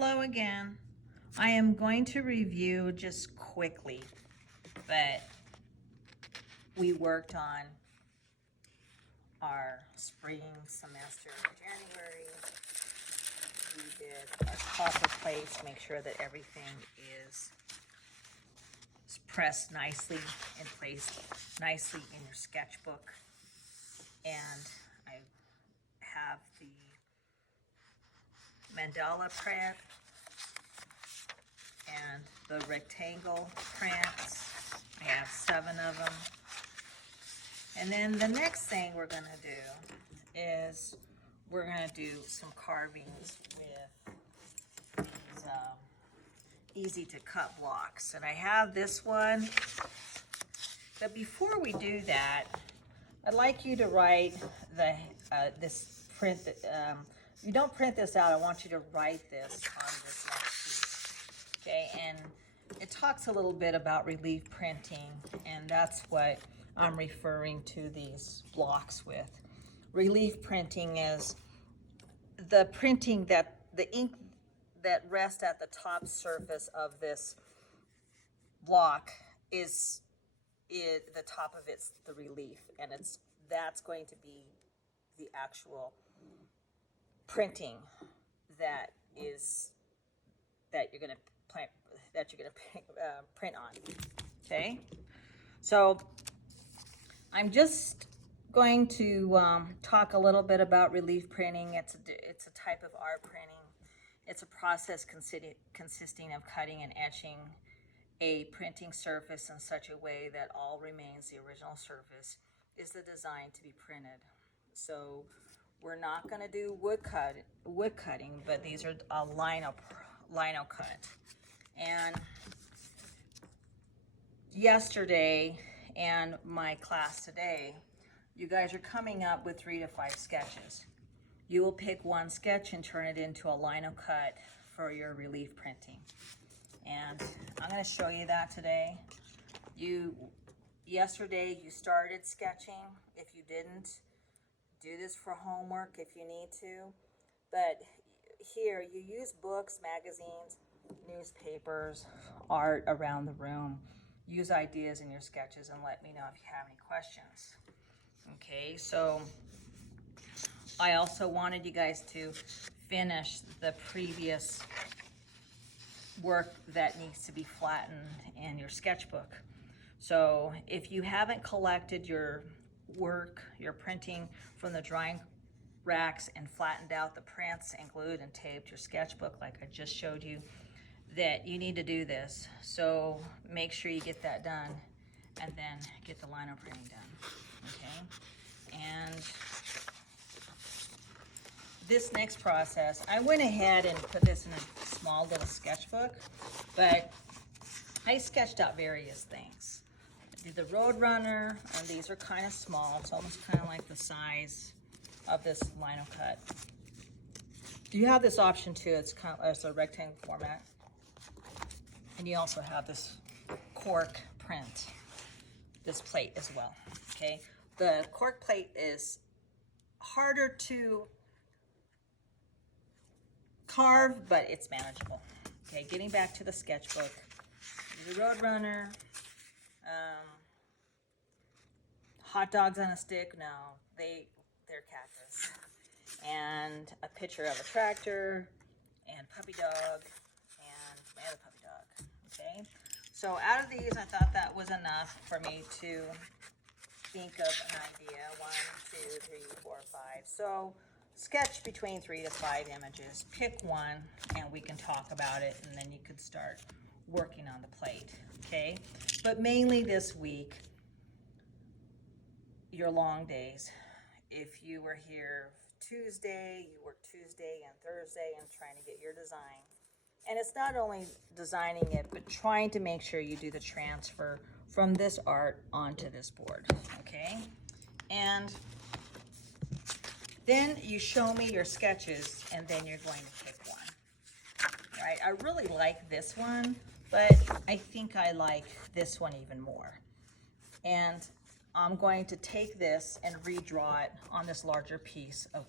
Hello again. I am going to review just quickly, but we worked on our spring semester in January. We did our copper plates, make sure that everything is pressed nicely and placed nicely in your sketchbook. And I have the mandala print and the rectangle prints. I have 7 of them. And then the next thing we're gonna do is we're gonna do some carvings with these easy to cut blocks. And I have this one, but before we do that, I'd like you to write this print. You don't print this out, I want you to write this on this next sheet, okay? And it talks a little bit about relief printing, and that's what I'm referring to these blocks with. Relief printing is the printing that the ink that rests at the top surface of this block is the top of it's the relief, and that's going to be the actual printing that you're gonna print on. Okay, so I'm just going to talk a little bit about relief printing. It's a type of art printing. It's a process consisting of cutting and etching a printing surface in such a way that all remains the original surface is the design to be printed. So we're not going to do wood cutting, but these are a lino cut. And yesterday and my class today, you guys are coming up with 3 to 5 sketches. You will pick one sketch and turn it into a lino cut for your relief printing. And I'm going to show you that today. Yesterday you started sketching. If you didn't, do this for homework if you need to. But here you use books, magazines, newspapers, art around the room. Use ideas in your sketches and let me know if you have any questions. Okay, so I also wanted you guys to finish the previous work that needs to be flattened in your sketchbook. So if you haven't collected your work, your printing from the drawing racks and flattened out the prints and glued and taped your sketchbook like I just showed you, that you need to do this. So make sure you get that done and then get the lino printing done, okay? And this next process, I went ahead and put this in a small little sketchbook, but I sketched out various things. I did the road runner, and these are kind of small. It's almost kind of like the size of this lino cut. You have this option too. It's a rectangle format. And you also have this cork print, this plate as well, okay? The cork plate is harder to carve, but it's manageable. Okay, getting back to the sketchbook. The road runner, hot dogs on a stick, no, they're cactus. And a picture of a tractor, and puppy dog, and my other puppy dog, okay? So out of these, I thought that was enough for me to think of an idea. 1, 2, 3, 4, 5. So sketch between 3 to 5 images. Pick one, and we can talk about it, and then you could start working on the plate, okay? But mainly this week, your long days. If you were here Tuesday, you work Tuesday and Thursday and trying to get your design. And it's not only designing it, but trying to make sure you do the transfer from this art onto this board, okay? And then you show me your sketches, and then you're going to pick one. All right, I really like this one, but I think I like this one even more. And I'm going to take this and redraw it on this larger piece of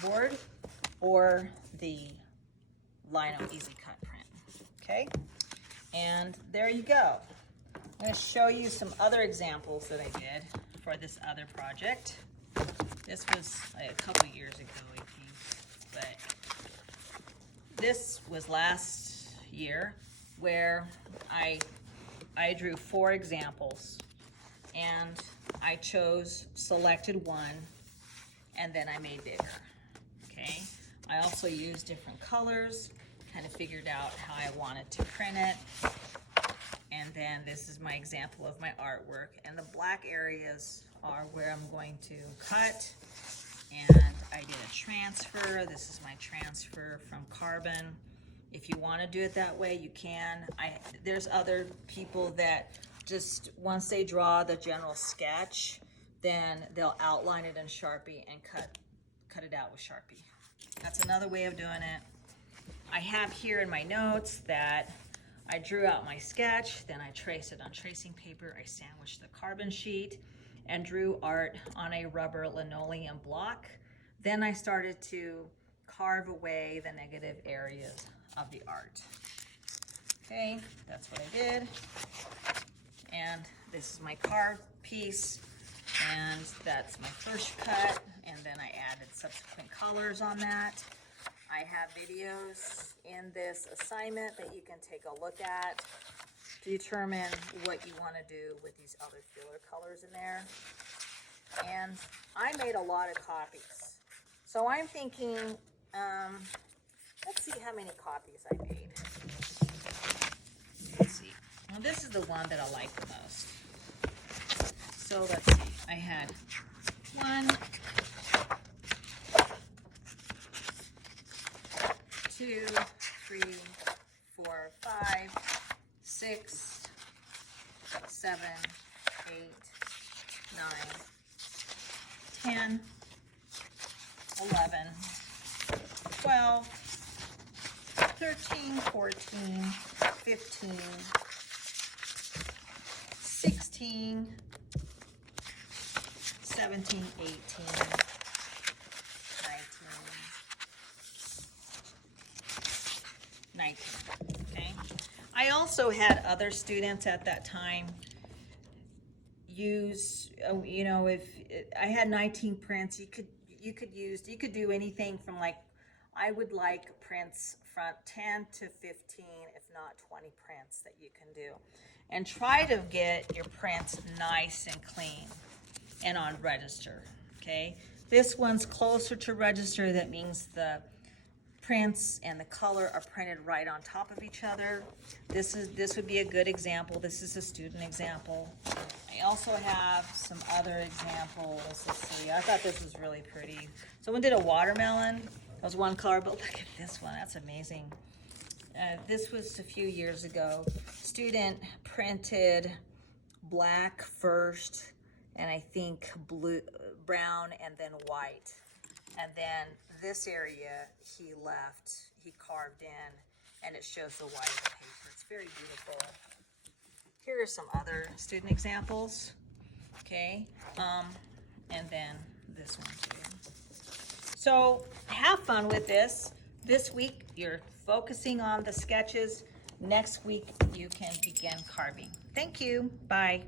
board or the lino easy cut print. Okay, and there you go. I'm going to show you some other examples that I did for this other project. This was a couple years ago, I think, but this was last year where I drew 4 examples, and I selected one, and then I made bigger. Okay, I also used different colors, kind of figured out how I wanted to print it. And then this is my example of my artwork, and the black areas are where I'm going to cut. And I did a transfer. This is my transfer from carbon. If you want to do it that way, you can. There's other people that just, once they draw the general sketch, then they'll outline it in Sharpie and cut it out with Sharpie. That's another way of doing it. I have here in my notes that I drew out my sketch, then I traced it on tracing paper, I sandwiched the carbon sheet, and drew art on a rubber linoleum block. Then I started to carve away the negative areas of the art. Okay, that's what I did. And this is my carved piece, and that's my first cut, and then I added subsequent colors on that. I have videos in this assignment that you can take a look at to determine what you want to do with these other filler colors in there. And I made a lot of copies. So I'm thinking, let's see how many copies I made. Let's see. Well, this is the one that I like the most. So let's see. I had 1, 2, 3, 4, 5, 6, 7, 8, 9, 10, 11, 12, 13, 14, 15, 16, 17, 18, 19. Okay. I also had other students at that time use, if I had 19 prints, you could do anything from, like, I would like prints from 10 to 15, if not 20 prints that you can do, and try to get your prints nice and clean and on register. Okay, this one's closer to register. That means the prints and the color are printed right on top of each other. This would be a good example. This is a student example. I also have some other examples. Let's see. I thought this was really pretty. Someone did a watermelon. That was one color, but look at this one. That's amazing. This was a few years ago. Student printed black first, and I think blue, brown, and then white. And then this area he carved in, and it shows the white of the paper. It's very beautiful. Here are some other student examples. Okay, and then this one too. So have fun with this. This week you're focusing on the sketches. Next week you can begin carving. Thank you. Bye.